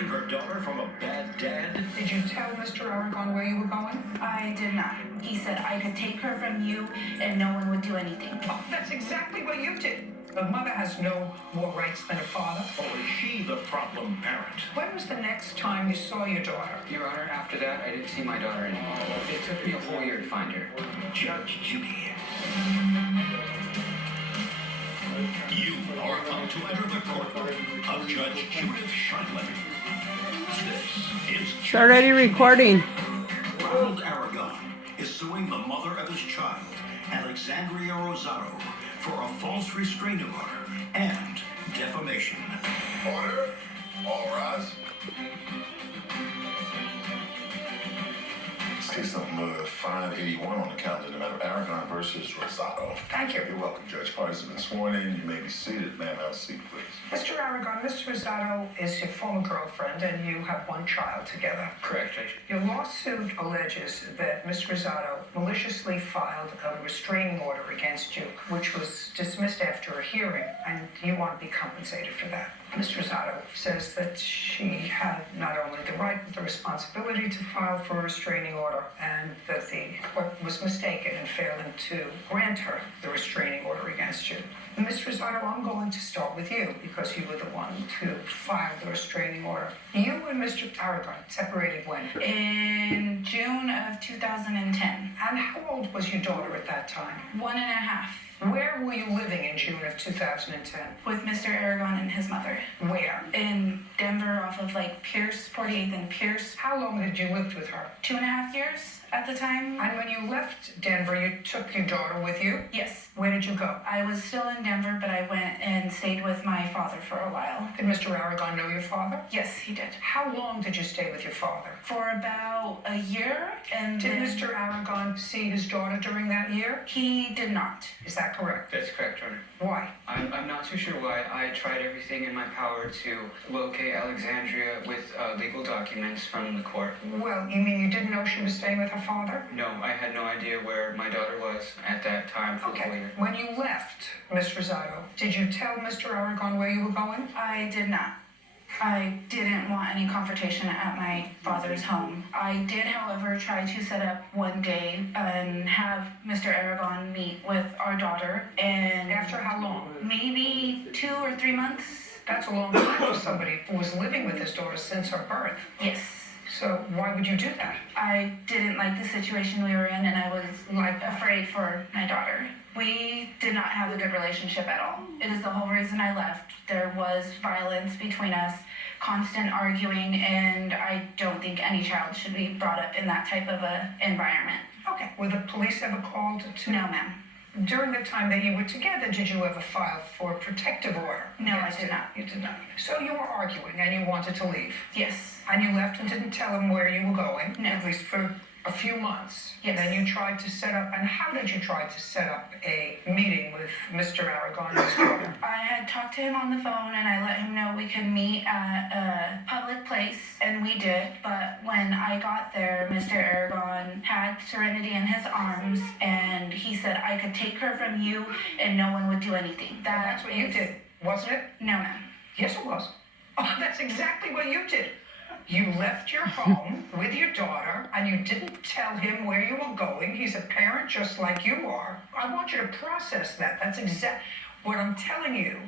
shielding her daughter from a bad dad? Did you tell Mr. Aragon where you were going? I did not. He said I could take her from you and no one would do anything. Oh, that's exactly what you did. The mother has no more rights than a father. Or is she the problem parent? When was the next time you saw your daughter? Your Honor, after that, I didn't see my daughter anymore. It took me a whole year to find her. Judge Judy. You are about to enter the courtroom of Judge Judith Scheindler. This is... It's already recording. Ronald Aragon is suing the mother of his child, Alexandria Rosado, for a false restraining order and defamation. Order. All rise. Case number 581 on the calendar, the matter of Aragon versus Rosado. Thank you. You're welcome, Judge. Parties have been sworn in. You may be seated. Ma'am, have a seat, please. Mr. Aragon, Ms. Rosado is your former girlfriend and you have one child together. Correct, Judge. Your lawsuit alleges that Ms. Rosado maliciously filed a restraining order against you, which was dismissed after a hearing, and you want to be compensated for that. Ms. Rosado says that she had not only the right but the responsibility to file for a restraining order, and that the court was mistaken in failing to grant her the restraining order against you. Ms. Rosado, I'm going to start with you because you were the one to file the restraining order. You and Mr. Aragon separated when? In June of 2010. And how old was your daughter at that time? 1.5. Where were you living in June of 2010? With Mr. Aragon and his mother. Where? In Denver off of like Pierce, 48th and Pierce. How long had you lived with her? 2.5 years at the time. And when you left Denver, you took your daughter with you? Yes. Where did you go? I was still in Denver, but I went and stayed with my father for a while. Did Mr. Aragon know your father? Yes, he did. How long did you stay with your father? For about a year, and Did then Mr. Aragon see his daughter during that year? he did not. Is that correct? That's correct, Your Honor. Why? I'm not too sure why. I tried everything in my power to locate Alexandria with legal documents from the court. Well, you mean you didn't know she was staying with her father? No, I had no idea where my daughter was at that time for the whole Okay. year. When you left, Miss Rosado, did you tell Mr. Aragon where you were going? I did not. I didn't want any confrontation at my father's home. I did, however, try to set up one day and have Mr. Aragon meet with our daughter, and After how long? maybe 2 or 3 months. That's a long time for somebody who was living with his daughter since her birth. Yes. So why would you do that? I didn't like the situation we were in, and I was afraid for my daughter. We did not have a good relationship at all. It is the whole reason I left. There was violence between us, constant arguing, and I don't think any child should be brought up in that type of a environment. Okay. Were the police ever called to? No, ma'am. During the time that you were together, did you ever file for a protective order? No, I Yes, did not. You did not. So you were arguing and you wanted to leave. Yes. And you left and didn't tell him where you were going, No. at least for a few months. Yes. Then you tried to set up, and how did you try to set up a meeting with Mr. Aragon and his daughter? I had talked to him on the phone and I let him know we could meet at a public place, and we did. But when I got there, Mr. Aragon had Serenity in his arms, and he said I could take her from you and no one would do anything. That's what you did, wasn't it? No, ma'am. Yes, it was. Oh, that's exactly what you did. You left your home with your daughter, and you didn't tell him where you were going. He's a parent just like you are. I want you to process that. That's what I'm telling you.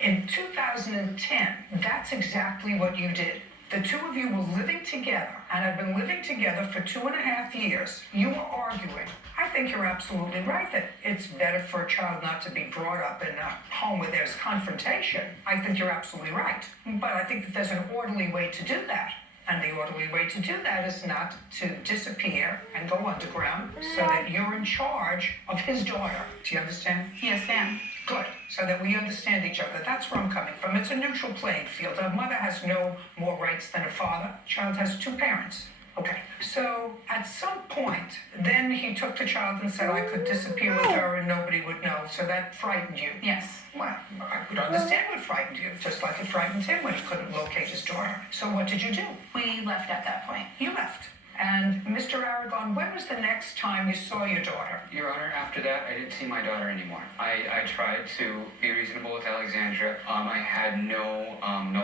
In 2010, that's exactly what you did. The two of you were living together, and had been living together for 2.5 years. You were arguing. I think you're absolutely right that it's better for a child not to be brought up in a home where there's confrontation. I think you're absolutely right. But I think that there's an orderly way to do that. And the orderly way to do that is not to disappear and go underground so that you're in charge of his daughter. Do you understand? Yes, ma'am. Good. So that we understand each other. That's where I'm coming from. It's a neutral playing field. A mother has no more rights than a father. A child has two parents. Okay. So at some point, then he took the child and said I could disappear with her and nobody would know. So that frightened you. Yes. Well, I could understand what frightened you, just like it frightened him when he couldn't locate his daughter. So what did you do? We left at that point. You left. And Mr. Aragon, when was the next time you saw your daughter? Your Honor, after that, I didn't see my daughter anymore. I tried to be reasonable with Alexandria. I had no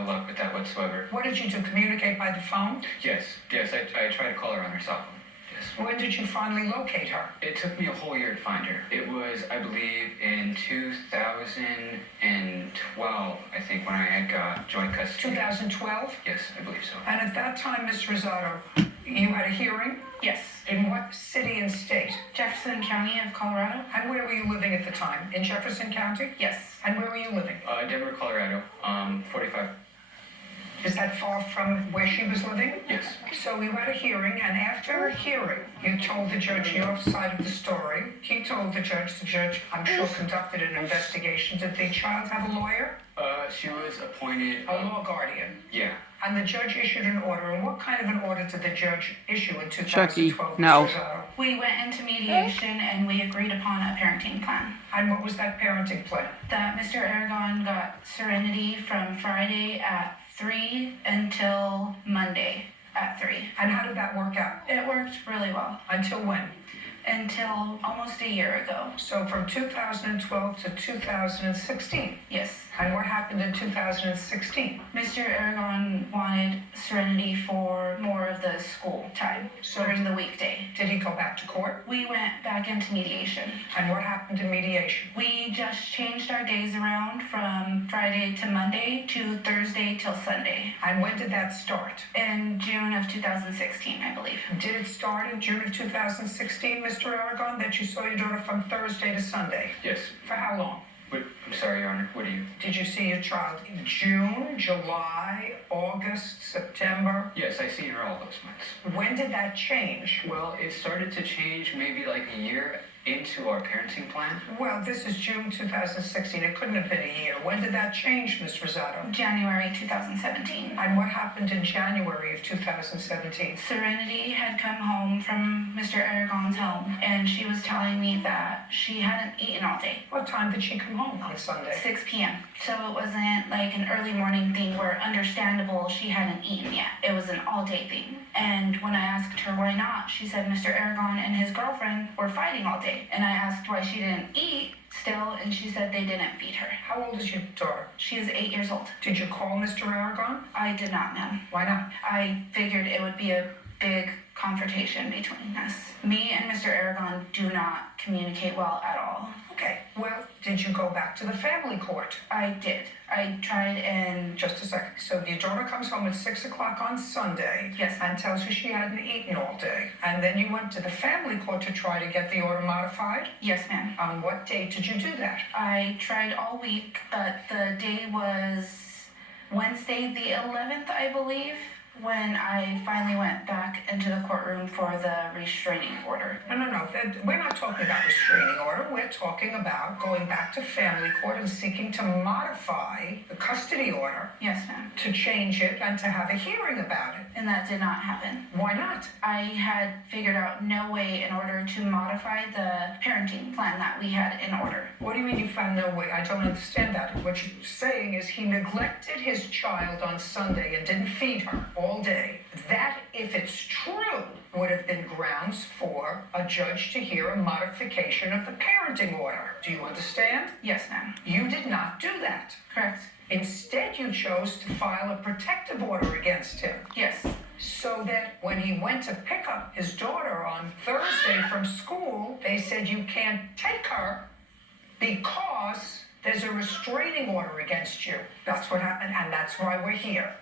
luck with that whatsoever. What did you do, communicate by the phone? Yes, I tried to call her on her cell phone. Yes. When did you finally locate her? It took me a whole year to find her. It was, I believe, in 2012, I think, when I had got joint custody. 2012? Yes, I believe so. And at that time, Ms. Rosato, you had a hearing? Yes. In what city and state? Jefferson County of Colorado? And where were you living at the time? In Jefferson County? Yes. And where were you living? Denver, Colorado, 45. Is that far from where she was living? Yes. So you had a hearing, and after a hearing, you told the judge your side of the story. He told the judge, I'm sure, conducted an investigation. Did the child have a lawyer? She was appointed. A law guardian. Yeah. And the judge issued an order. And what kind of an order did the judge issue in 2012? Chucky, Mr. no. Rosato? We went into mediation and we agreed upon a parenting plan. And what was that parenting plan? That Mr. Aragon got Serenity from Friday at 3 until Monday at 3. And how did that work out? It worked really well Until when? until almost a year ago. So from 2012 to 2016. Yes. And what happened in 2016? Mr. Aragon wanted Serenity for more of the school time during the weekday. Did he go back to court? We went back into mediation. And what happened in mediation? We just changed our days around from Friday to Monday to Thursday till Sunday And when did that start? in June of 2016, I believe. Did it start in June of 2016, Mr. Aragon, that you saw your daughter from Thursday to Sunday? Yes. For how long? I'm sorry, Your Honor. What do you? Did you see your child in June, July, August, September? Yes, I seen her all those months. When did that change? Well, it started to change maybe like a year into our parenting plan. Well, this is June 2016. It couldn't have been a year. When did that change, Ms. Rosato? January 2017. And what happened in January of 2017? Serenity had come home from Mr. Aragon's home, and she was telling me that she hadn't eaten all day. What time did she come home on Sunday? 6 p.m. So it wasn't like an early morning thing where understandable she hadn't eaten yet. It was an all-day thing. And when I asked her why not, she said Mr. Aragon and his girlfriend were fighting all day. And I asked why she didn't eat still, and she said they didn't feed her. How old is your daughter? She is 8 years old. Did you call Mr. Aragon? I did not, ma'am. Why not? I figured it would be a big confrontation between us. Me and Mr. Aragon do not communicate well at all. Okay, well, did you go back to the family court? I did. I tried and Just a second. So your daughter comes home at 6 o'clock on Sunday. Yes. And tells you she hadn't eaten all day. And then you went to the family court to try to get the order modified? yes, ma'am. On what date did you do that? I tried all week, but the day was Wednesday the 11th, I believe, when I finally went back into the courtroom for the restraining order. No. We're not talking about restraining order. We're talking about going back to family court and seeking to modify the custody order Yes, ma'am. to change it and to have a hearing about it. And that did not happen. Why not? I had figured out no way in order to modify the parenting plan that we had in order. What do you mean you found no way? I don't understand that. What you're saying is he neglected his child on Sunday and didn't feed her all day. That, if it's true, would have been grounds for a judge to hear a modification of the parenting order. Do you understand? Yes, ma'am. You did not do that. Correct. Instead, you chose to file a protective order against him. Yes. So that when he went to pick up his daughter on Thursday from school, they said you can't take her because there's a restraining order against you. That's what happened, and that's why we're here.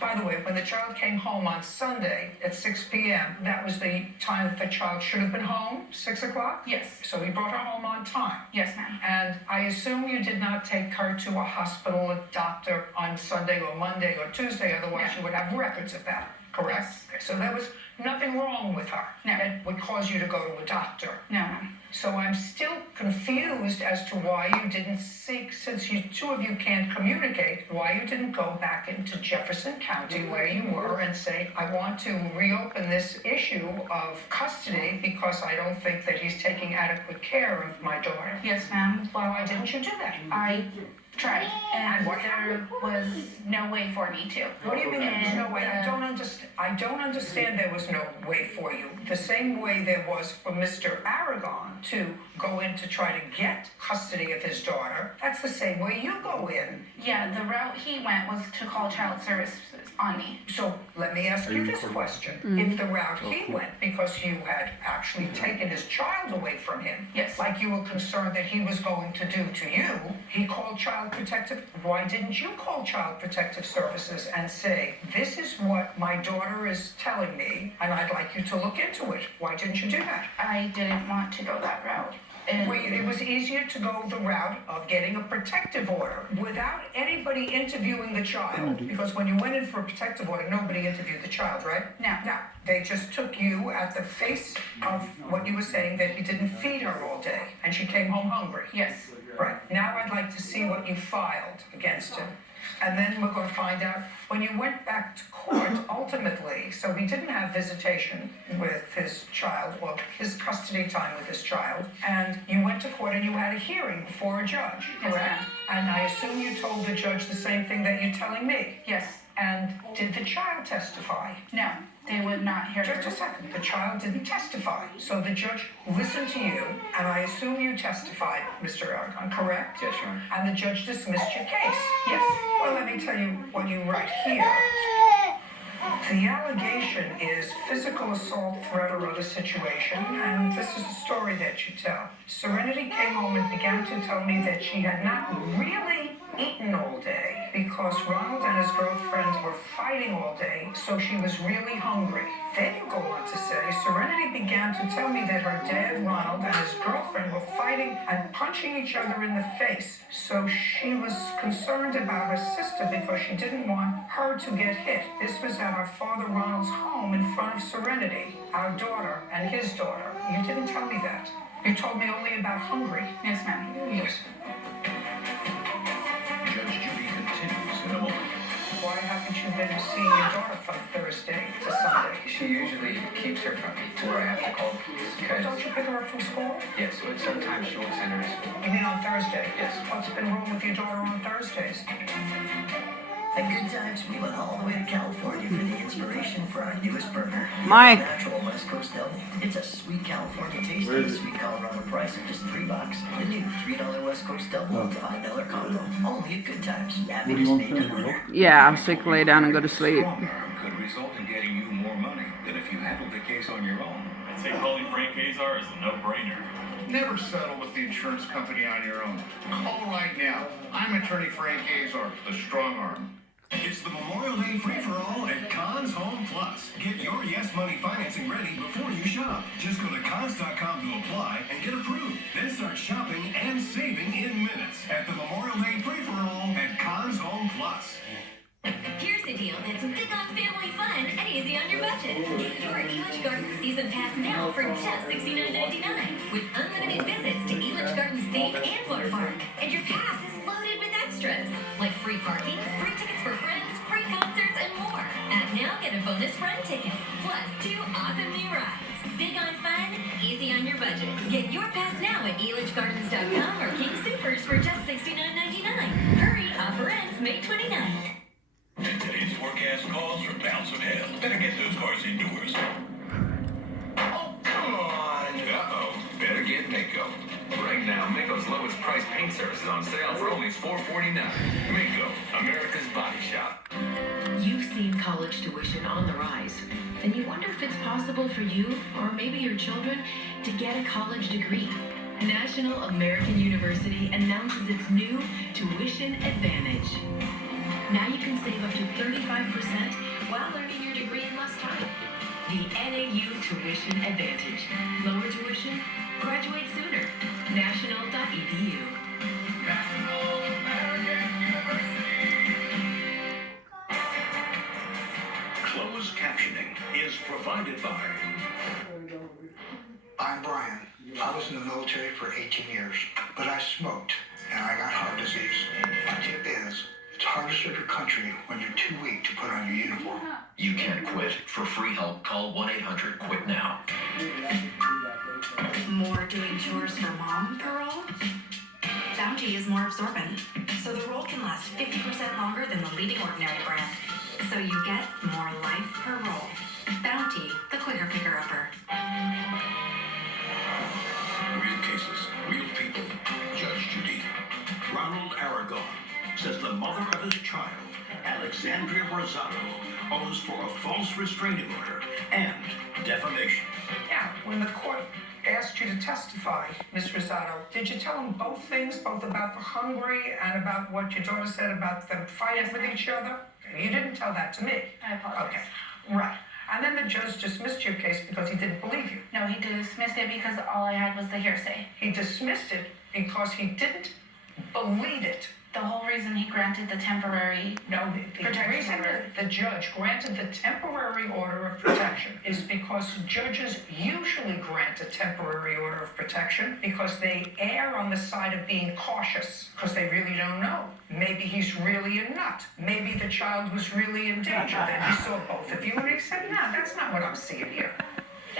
By the way, when the child came home on Sunday at 6 p.m., that was the time that the child should have been home, 6 o'clock? Yes. So he brought her home on time. Yes, ma'am. And I assume you did not take her to a hospital, a doctor on Sunday or Monday or Tuesday, otherwise No. you would have records of that, correct? Yes. Okay, so there was nothing wrong with her No. that would cause you to go to a doctor. No, ma'am. So I'm still confused as to why you didn't seek, since you two of you can't communicate, why you didn't go back into Jefferson County where you were and say, I want to reopen this issue of custody because I don't think that he's taking adequate care of my daughter. Yes, ma'am. Why didn't you do that? I tried, and And what there happened? was no way for me to. What do you mean there's no And, way? I don't understand there was no way for you. The same way there was for Mr. Aragon to go in to try to get custody of his daughter. That's the same way you go in. Yeah, the route he went was to call child services on me. So let me ask you this question. If the route he went, because you had actually taken his child away from him, Yes. like you were concerned that he was going to do to you, he called Child Protective. Why didn't you call Child Protective Services and say, this is what my daughter is telling me, and I'd like you to look into it? Why didn't you do that? I didn't want to go that route. And Well, it was easier to go the route of getting a protective order without anybody interviewing the child. Because when you went in for a protective order, nobody interviewed the child, right? No. No, they just took you at the face of what you were saying, that you didn't feed her all day, and she came home hungry. yes, Right, now I'd like to see what you filed against him. And then we're going to find out, when you went back to court, ultimately, so he didn't have visitation with his child, or his custody time with his child, and you went to court and you had a hearing before a judge, Yes, correct? ma'am. And I assume you told the judge the same thing that you're telling me. yes, And did the child testify? no, they would not hear Just a her. second, the child didn't testify. So the judge listened to you, and I assume you testified, Mr. Aragon, correct? Yes, Your Honor. And the judge dismissed your case. Yes, Well, let me tell you what you write here. The allegation is physical assault, threat, or other situation, and this is the story that you tell. Serenity came home and began to tell me that she had not really eaten all day because Ronald and his girlfriend were fighting all day, so she was really hungry. Then you go on to say, Serenity began to tell me that her dad, Ronald, and his girlfriend were fighting and punching each other in the face. So she was concerned about her sister because she didn't want her to get hit. This was at our father Ronald's home in front of Serenity, our daughter and his daughter. You didn't tell me that. You told me only about hungry. yes, ma'am. Yes. Judge Judy continues in a moment. Why haven't you been seeing your daughter from Thursday to Sunday? She usually keeps her from me to where I have to call police because, Don't you pick her up from school? yes, but sometimes she won't send her to school. You mean on Thursday? Yes. What's been wrong with your daughter on Thursdays? At Good Times, we went all the way to California for the inspiration for our newest burger. Mike. Natural West Coast Deli. It's a sweet California taste and a sweet Colorado price at just $3. The new $3 West Coast Double and $5 combo. Only at Good Times. Happiness made to order. Yeah, I'm sick. Lay down and go to sleep. Strong arm could result in getting you more money than if you handled the case on your own. I'd say calling Frank Azar is a no-brainer. Never settle with the insurance company on your own. Call right now. I'm attorney Frank Azar, the strong arm. It's the Memorial Day free-for-all at Conn's Home Plus. Get your Yes Money financing ready before you shop. Just go to cons.com to apply and get approved. Then start shopping and saving in minutes at the Memorial Day free-for-all at Conn's Home Plus. Here's a deal that's big on family fun and easy on your budget. Get your Elitch Gardens Season Pass now for just $69.99 with unlimited visits to Elitch Gardens Theme and Water Park. And your pass is loaded with extras like free parking, free tickets for friends, free concerts, and more. Act now, get a bonus run ticket, plus 2 awesome new rides. Big on fun, easy on your budget. Get your pass now at elitchgardens.com or King Supers for just $69.99. Hurry, offer ends May 29th. Today's forecast calls for bouts of hail. Better get those cars indoors. Oh, come on. Uh-oh. Better get Mako. Right now, Mako's lowest price paint service is on sale for only $4.49. Mako, America's body shop. You've seen college tuition on the rise, and you wonder if it's possible for you, or maybe your children, to get a college degree. National American University announces its new Tuition Advantage. Now you can save up to 35% while learning your degree in less time. The NAU Tuition Advantage. Lower tuition, graduate sooner. National.edu. National American University. Closed captioning is provided by... I'm Brian. I was in the military for 18 years, but I smoked and I got heart disease. My tip is, it's hard to serve your country when you're too weak to put on your uniform. You can't quit. For free help, call 1-800-QUIT-NOW. More doing chores for mom parole? Bounty is more absorbent, so the roll can last 50% longer than the leading ordinary brand. So you get more life per roll. Bounty, the quicker picker-upper. Real cases, real people. Judge Judy. Ronald Aragon says the mother of his child, Alexandria Rosado, owes for a false restraining order and defamation. Now, when the court asked you to testify, Ms. Rosado, did you tell them both things, both about the hungry and about what your daughter said about them fighting with each other? You didn't tell that to me. I apologize. Okay, right. And then the judge dismissed your case because he didn't believe you. No, he dismissed it because all I had was the hearsay. He dismissed it because he didn't believe it. The whole reason he granted the temporary The protection reason order. that the judge granted the temporary order of protection is because judges usually grant a temporary order of protection because they err on the side of being cautious because they really don't know. Maybe he's really a nut. Maybe the child was really in danger. Then he saw both of you and he said, no, that's not what I'm seeing here.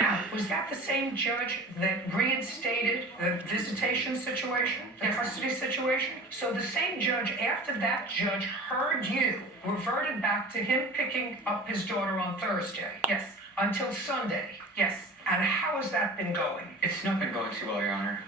Now, was that the same judge that reinstated the visitation situation, the custody situation? So the same judge, after that judge heard you, reverted back to him picking up his daughter on Thursday. Yes. Until Sunday. Yes. And how has that been going? It's not been going too well, Your Honor.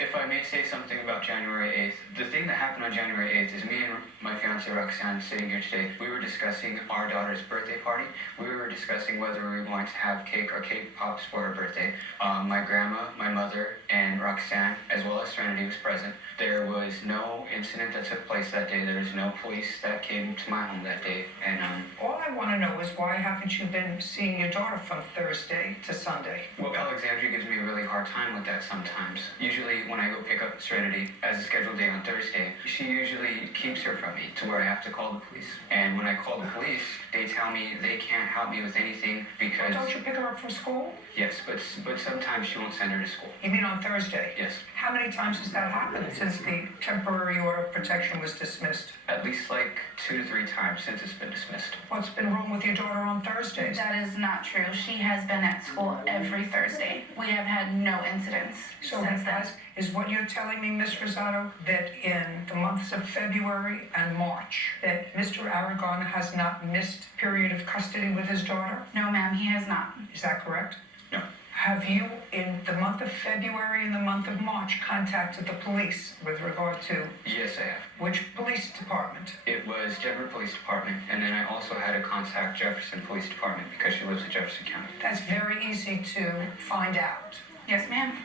If I may say something about January 8th, the thing that happened on January 8th is me and my fiancée Roxanne sitting here today, we were discussing our daughter's birthday party. We were discussing whether we were going to have cake or cake pops for her birthday. My grandma, my mother, and Roxanne, as well as Serenity, was present. There was no incident that took place that day. There was no police that came to my home that day. And all I want to know is why haven't you been seeing your daughter from Thursday to Sunday? Well, Alexandria gives me a really hard time with that sometimes. Usually when I go pick up Serenity as a scheduled day on Thursday, she usually keeps her from me to where I have to call the police. And when I call the police, they tell me they can't help me with anything because... Well, don't you pick her up from school? Yes, but sometimes she won't send her to school. You mean on Thursday? Yes. How many times has that happened since the temporary order of protection was dismissed? At least like 2 to 3 times since it's been dismissed. What's been wrong with your daughter on Thursdays? That is not true. She has been at school every Thursday. We have had no incidents since then. Is what you're telling me, Ms. Rosado, that in the months of February and March, that Mr. Aragon has not missed period of custody with his daughter? No, ma'am, he has not. Is that correct? No. Have you, in the month of February and the month of March, contacted the police with regard to... Yes, I have. Which police department? It was Denver Police Department, and then I also had to contact Jefferson Police Department because she lives in Jefferson County. That's very easy to find out. Yes, ma'am.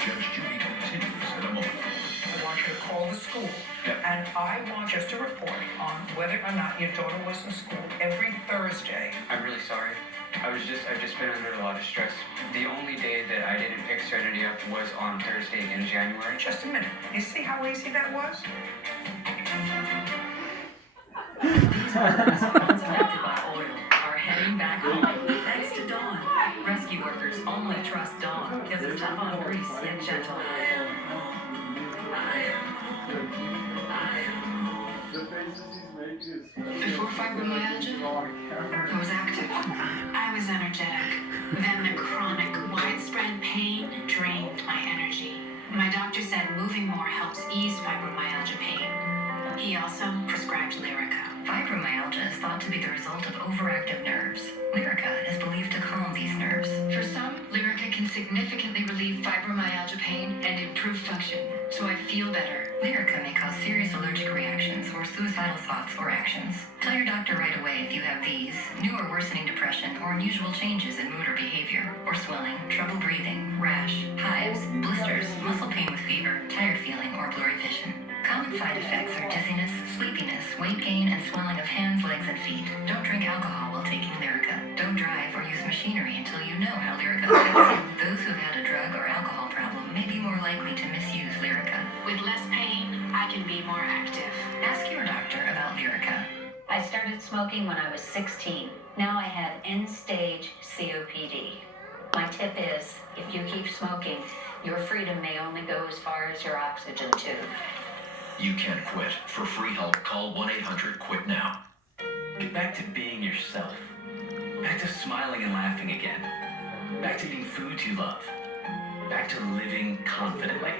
Judge Judy continues in a moment. I want you to call the school, and I want just a report on whether or not your daughter was in school every Thursday. I'm really sorry. I've just been under a lot of stress. The only day that I didn't pick Serenity up was on Thursday in January. Just a minute. You see how easy that was? These workers unaffected by oil are heading back home thanks to Dawn. Rescue workers only trust Dawn because it's tough on grease yet gentle. Before fibromyalgia, I was active. I was energetic. Then the chronic, widespread pain drained my energy. My doctor said moving more helps ease fibromyalgia pain. He also prescribed Lyrica. Fibromyalgia is thought to be the result of overactive nerves. Lyrica is believed to calm these nerves. For some, Lyrica can significantly relieve fibromyalgia pain and improve function, so I feel better. Lyrica may cause serious allergic reactions or suicidal thoughts or actions. Tell your doctor right away if you have these, new or worsening depression, or unusual changes in mood or behavior, or swelling, trouble breathing, rash, hives, blisters, muscle pain with fever, tired feeling, or blurry vision. Common side effects are dizziness, sleepiness, weight gain, and swelling of hands, legs, and feet. Don't drink alcohol while taking Lyrica. Don't drive or use machinery until you know how Lyrica affects you. Those who have had a drug or alcohol problem may be more likely to misuse Lyrica. With less pain, I can be more active. Ask your doctor about Lyrica. I started smoking when I was 16. Now I have end-stage COPD. My tip is, if you keep smoking, your freedom may only go as far as your oxygen tube. You can't quit. For free help, call 1-800-QUIT-NOW. Get back to being yourself. Back to smiling and laughing again. Back to eating foods you love. Back to living confidently.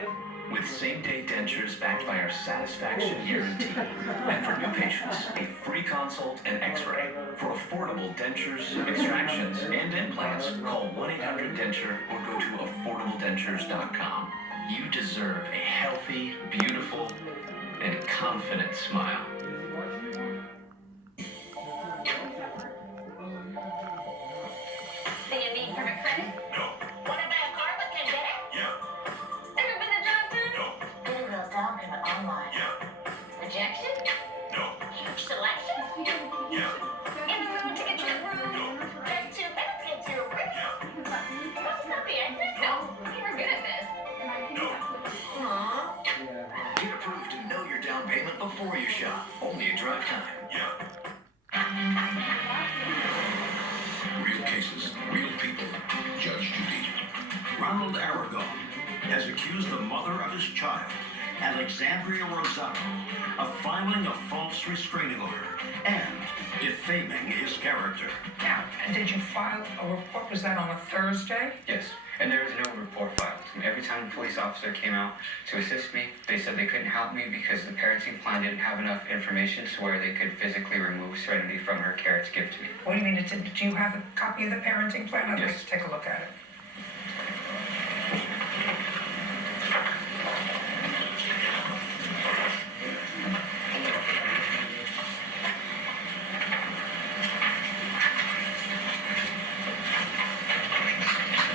with same-day dentures backed by our satisfaction guarantee. And for new patients, a free consult and x-ray. For affordable dentures, extractions, and implants, call 1-800-DENTURE or go to affordabledentures.com. You deserve a healthy, beautiful, and confident smile. Do you need perfect credit? No. Wanna buy a car but can't get it? Yeah. Ever been to job done? No. Getting real down payment online. Yeah. Rejection? No. Huge selection? Yeah. In the room to get you a room? There's 2 minutes to get you a room? Wasn't that the exit? No. You were good at this. No. Aww. Get approved and know your down payment before you shop. Only at Drive Time. Yeah. Real cases, real people. Judge Judy. Ronald Aragon has accused the mother of his child, Alexandria Rosado, of filing a false restraining order and defaming his character. Now, did you file a report? Was that on a Thursday? Yes, and there was no report filed. Every time a police officer came out to assist me, they said they couldn't help me because the parenting plan didn't have enough information to where they could physically remove Serenity from her care to give to me. What do you mean? Do you have a copy of the parenting plan? I'd like Yes. to take a look at it.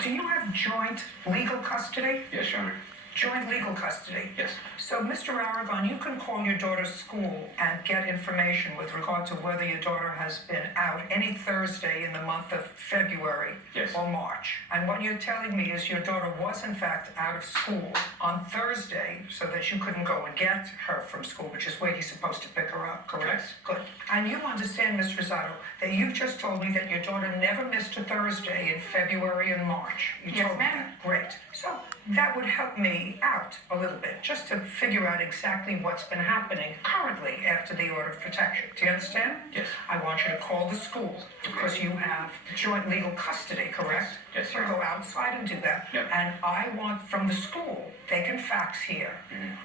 Do you have joint legal custody? Yes, Your Honor. Joint legal custody? Yes. So, Mr. Aragon, you can call your daughter's school and get information with regard to whether your daughter has been out any Thursday in the month of February Yes. or March. And what you're telling me is your daughter was, in fact, out of school on Thursday so that you couldn't go and get her from school, which is where he's supposed to pick her up, correct? Yes. Good. And you understand, Ms. Rosato, that you've just told me that your daughter never missed a Thursday in February and March. You Yes, told me ma'am. that. Great. So that would help me out a little bit, just to figure out exactly what's been happening currently after the order of protection. Do you understand? Yes. I want you to call the school because you have joint legal custody, correct? Yes, So Your go Honor. outside and do that. Yep. And I want from the school, they can fax here,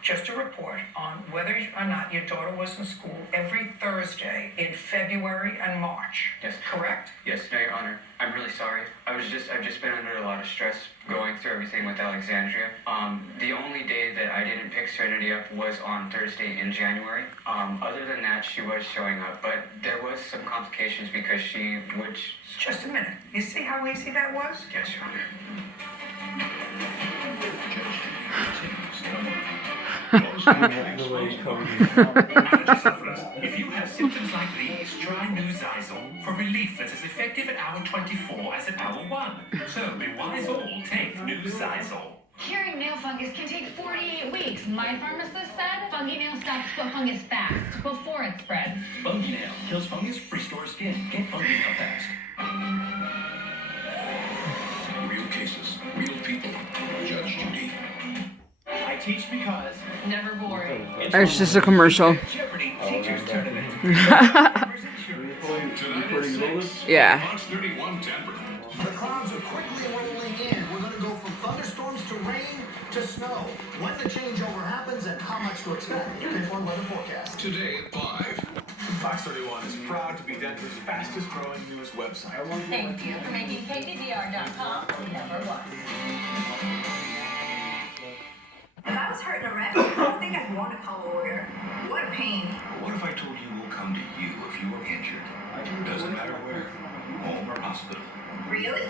just a report on whether or not your daughter was in school every Thursday in February and March. Yes. Correct? Yes, no, Your Honor. I'm really sorry. I've just been under a lot of stress going through everything with Alexandria. The only day that I didn't pick Serenity up was on Thursday in January. Other than that, she was showing up, but there was some complications because she would... Just a minute. You see how easy that was? Yes, Your Honor. If you have symptoms like these, try New Zysol for relief that's as effective at hour 24 as at hour 1. So be wise all, take New Zysol. Curing nail fungus can take 48 weeks. My pharmacist said fungi nail stops fungus fast before it spreads. Fungi Nail kills fungus, restores skin. Get Fungi Nail fast. Real cases, real people. Judge Judy. I teach because Never boring. It's just a commercial. Jeopardy Teachers Tournament. Yeah. Fox 31 Denver. The clouds are quickly rolling in. We're going to go from thunderstorms to rain to snow. When the changeover happens and how much to expect. Pick one weather forecast. Today at 5. Fox 31 is proud to be Denver's fastest growing newest website. Thank you for making KDVR.com #1. If I was hurt in a wreck, I don't think I'd want to call a lawyer. What a pain. What if I told you we'll come to you if you were injured? Doesn't matter where, home or hospital. Really?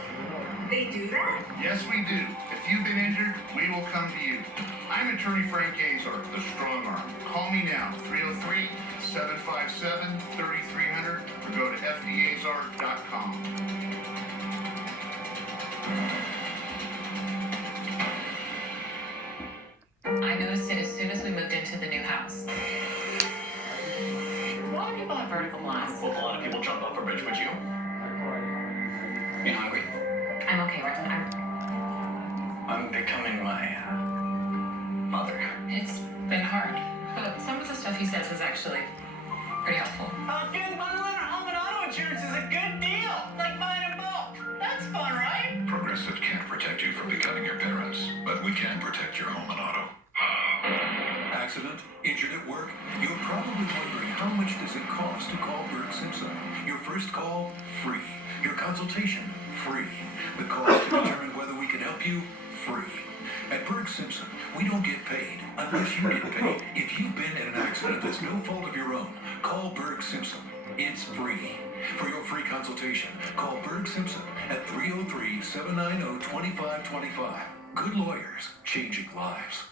They do that? Yes, we do. If you've been injured, we will come to you. I'm attorney Frank Azar, the strong arm. Call me now, 303-757-3300, or go to fdazar.com. I noticed it as soon as we moved into the new house. A lot of people have vertical blast. Well, a lot of people jump off a bridge, would you? You hungry? I'm okay, Rick. I'm becoming my mother. It's been hard, but some of the stuff he says is actually pretty helpful. Getting bundling our home and auto insurance is a good deal. Like buying in bulk. That's fun, right? Progressive can't protect you from becoming your parents, but we can protect your home and auto. Simpson. Your first call, free. Your consultation, free. The cost to determine whether we can help you, free. At Berg Simpson, we don't get paid unless you get paid. If you've been in an accident that's no fault of your own, call Berg Simpson. It's free. For your free consultation, call Berg Simpson at 303-790-2525. Good lawyers, changing lives.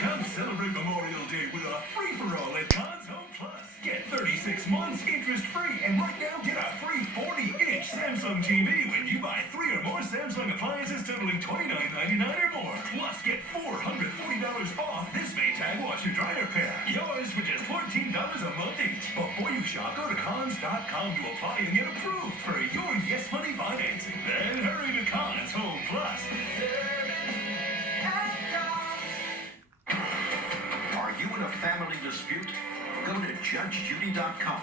Come celebrate Memorial Day with a free-for-all at Cons Home Plus. Get 36 months interest-free, and right now get a free 40-inch Samsung TV when you buy 3 or more Samsung appliances totaling $29.99 or more. Plus, get $440 off this Maytag washer-dryer pair. Yours for just $14 a month each. Before you shop, go to cons.com to apply and get approved for your Yes Money financing. Then hurry to Cons Home Plus. Are you in a family dispute? Go to JudgeJudy.com,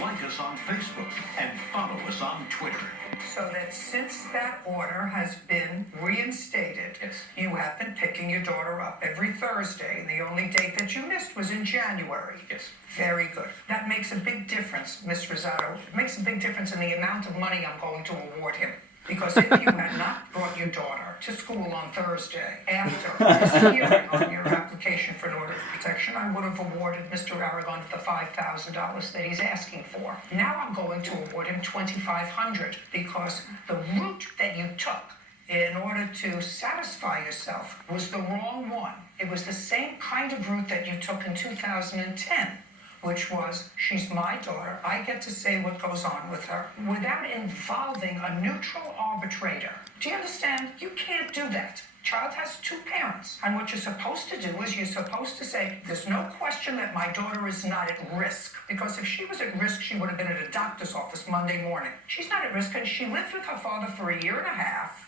like us on Facebook, and follow us on Twitter. So that since that order has been reinstated, you have been picking your daughter up every Thursday, and the only date that you missed was in January. Yes. Very good. That makes a big difference, Ms. Rosado. It makes a big difference in the amount of money I'm going to award him. Because if you had not brought your daughter to school on Thursday after this hearing on your application for an order of protection, I would have awarded Mr. Aragon the $5,000 that he's asking for. Now I'm going to award him $2,500 because the route that you took in order to satisfy yourself was the wrong one. It was the same kind of route that you took in 2010. Which was, she's my daughter, I get to say what goes on with her without involving a neutral arbitrator. Do you understand? You can't do that. Child has 2 parents, and what you're supposed to do is you're supposed to say, there's no question that my daughter is not at risk, because if she was at risk, she would have been at a doctor's office Monday morning. She's not at risk, and she lived with her father for 1.5 years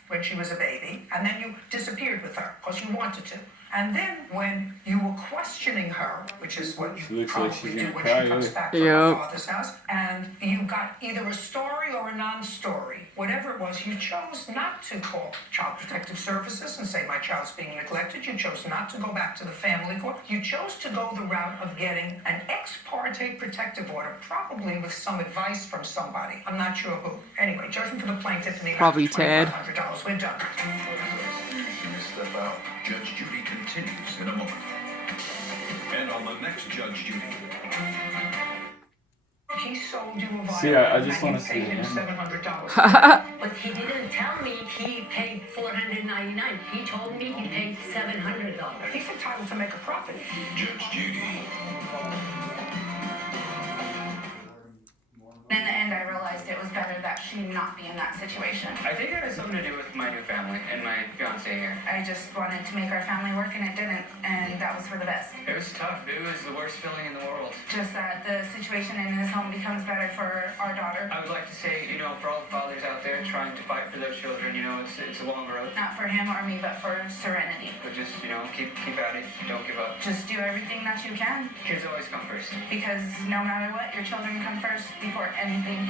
when she was a baby, and then you disappeared with her because you wanted to. And then when you were questioning her, which is what you probably do when she comes back from her father's house, and you got either a story or a non-story, whatever it was, you chose not to call Child Protective Services and say my child's being neglected. You chose not to go back to the family court. You chose to go the route of getting an ex parte protective order, probably with some advice from somebody. I'm not sure who. Anyway, judgment for the plaintiff in the amount of $2,500. We're done. Step out. Judge Judy continues in a moment. And on the next Judge Judy. He sold you a violin. See, I just want to see him it. $700. But he didn't tell me he paid $499. He told me he paid $700. He's entitled to make a profit. Judge Judy. In the end, I realized it was better that she not be in that situation. I think it has something to do with my new family and my fiance here. I just wanted to make our family work, and it didn't, and that was for the best. It was tough. It was the worst feeling in the world. Just that the situation in his home becomes better for our daughter. I would like to say, for all the fathers out there trying to fight for their children, it's a long road. Not for him or me, but for Serenity. But just, keep at it. Don't give up. Just do everything that you can. Kids always come first. Because no matter what, your children come first before anything.